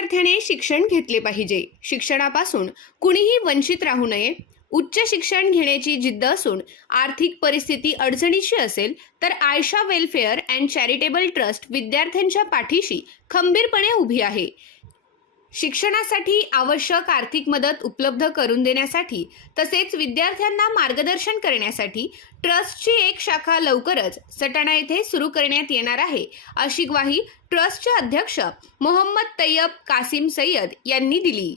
विद्यार्थ्याने शिक्षण घेतले पाहिजे. शिक्षणापासून कुणीही वंचित राहू नये. उच्च शिक्षण घेण्याची जिद्द असून आर्थिक परिस्थिती अडचणीची असेल तर Ayesha welfare and charitable trust विद्यार्थ्यांच्या पाठीशी खंबीरपणे उभी आहे. शिक्षणासाठी आवश्यक आर्थिक मदत उपलब्ध करून देण्यासाठी तसेच विद्यार्थ्यांना मार्गदर्शन करण्यासाठी ट्रस्टची एक शाखा लवकरच सटाणा येथे सुरू करण्यात येणार आहे, अशी ग्वाही ट्रस्टचे अध्यक्ष मोहम्मद तैयब कासिम सय्यद यांनी दिली.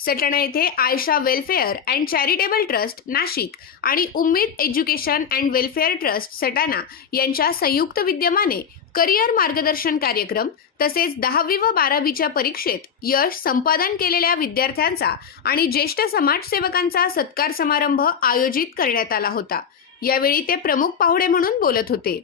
सटाणा येथे Ayesha welfare and charitable trust Nashik आणि उम्मीद education and welfare trust Satana यांच्या संयुक्त विद्यमाने करिअर मार्गदर्शन कार्यक्रम तसेच 10वी व 12वीच्या परीक्षेत यश संपादन केलेल्या विद्यार्थ्यांचा आणि ज्येष्ठ समाजसेवकांचा सत्कार समारंभ आयोजित करण्यात आला होता. यावेळी ते प्रमुख पाहुणे म्हणून बोलत होते.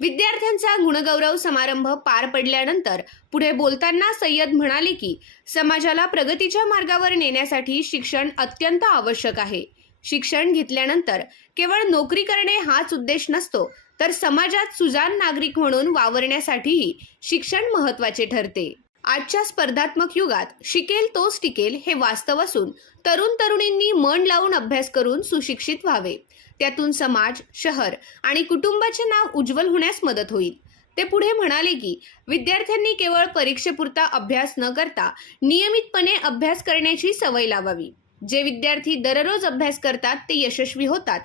विद्यार्थ्यांचा गुणगौरव समारंभ पार पडल्यानंतर पुढे बोलताना सय्यद म्हणाले की समाजाला प्रगतीच्या मार्गावर नेण्यासाठी शिक्षण अत्यंत आवश्यक आहे. शिक्षण घेतल्यानंतर केवळ नोकरी करणे हाच उद्देश नसतो, तर समाजात सुजाण नागरिक म्हणून वावरण्यासाठीही शिक्षण महत्त्वाचे ठरते. आजच्या स्पर्धात्मक युगात शिकेल तोच टिकेल हे वास्तव असून तरुण तरुणींनी मन लावून अभ्यास करून सुशिक्षित व्हावे. त्यातून समाज, शहर आणि कुटुंबाचे नाव उज्ज्वल होण्यास मदत होईल. ते पुढे म्हणाले की विद्यार्थ्यांनी केवळ परीक्षेपुरता अभ्यास न करता नियमितपणे अभ्यास करण्याची सवय लावावी. जे विद्यार्थी दररोज अभ्यास करतात ते यशस्वी होतात,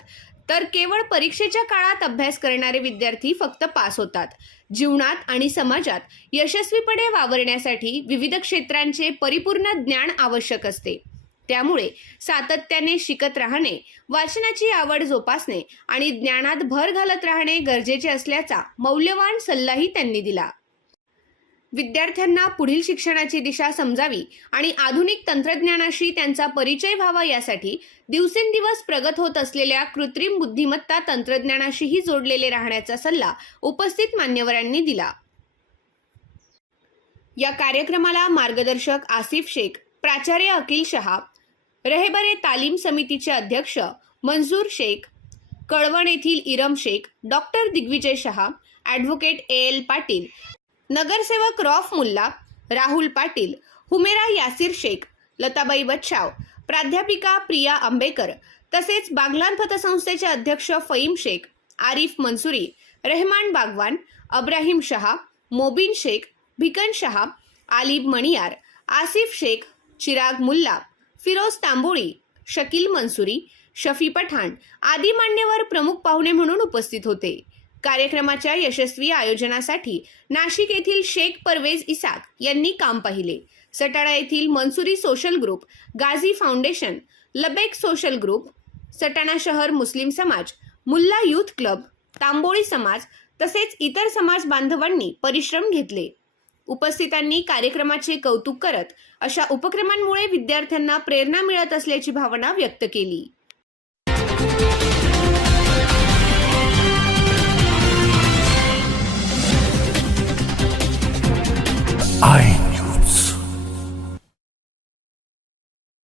तर केवळ परीक्षेच्या काळात अभ्यास करणारे विद्यार्थी फक्त पास होतात. जीवनात आणि समाजात यशस्वीपणे वावरण्यासाठी विविध क्षेत्रांचे परिपूर्ण ज्ञान आवश्यक असते. त्यामुळे सातत्याने शिकत राहणे, वाचनाची आवड जोपासणे आणि ज्ञानात भर घालत राहणे गरजेचे असल्याचा मौल्यवान सल्लाही त्यांनी दिला. विद्यार्थ्यांना पुढील शिक्षणाची दिशा समजावी आणि आधुनिक तंत्रज्ञानाशी त्यांचा परिचय व्हावा यासाठी दिवसेंदिवस प्रगत होत असलेल्या कृत्रिम बुद्धिमत्ता तंत्रज्ञानाशीही जोडलेले राहण्याचा सल्ला उपस्थित मान्यवरांनी दिला. या कार्यक्रमाला मार्गदर्शक आसिफ शेख, प्राचार्य अकिल शहा, रहेबरे तालीम समितीचे अध्यक्ष मंजूर शेख, कळवण येथील Iram Shaikh, doctor Digvijay Shaha, advocate AL Patil, नगरसेवक रौफ मुल्ला, राहुल पाटील, हुमेरा यासिर शेख, लताबाई बच्छाव, प्राध्यापिका प्रिया आंबेकर तसेच बागलान पतसंस्थेचे अध्यक्ष फईम शेख, आरिफ मंसुरी, रहमान बागवान, अब्राहिम शहा, मोबिन शेख, भिकन शहा, आलिब मणियार, आसिफ शेख, चिराग मुल्ला, फिरोज तांबोळी, शकील मंसुरी, शफी पठाण आदी मान्यवर प्रमुख पाहुणे म्हणून उपस्थित होते. कार्यक्रमाच्या यशस्वी आयोजनासाठी नाशिक येथील शेख परवेज इसाक यांनी काम पाहिले. सटाणा येथील Mansuri social group, Gazi foundation, Labbaik social group, Satana शहर मुस्लिम समाज, मुल्ला यूथ क्लब, तांबोळी समाज तसेच इतर समाज बांधवांनी परिश्रम घेतले. उपस्थितांनी कार्यक्रमाचे कौतुक करत अशा उपक्रमांमुळे विद्यार्थ्यांना प्रेरणा मिळत असल्याची भावना व्यक्त केली.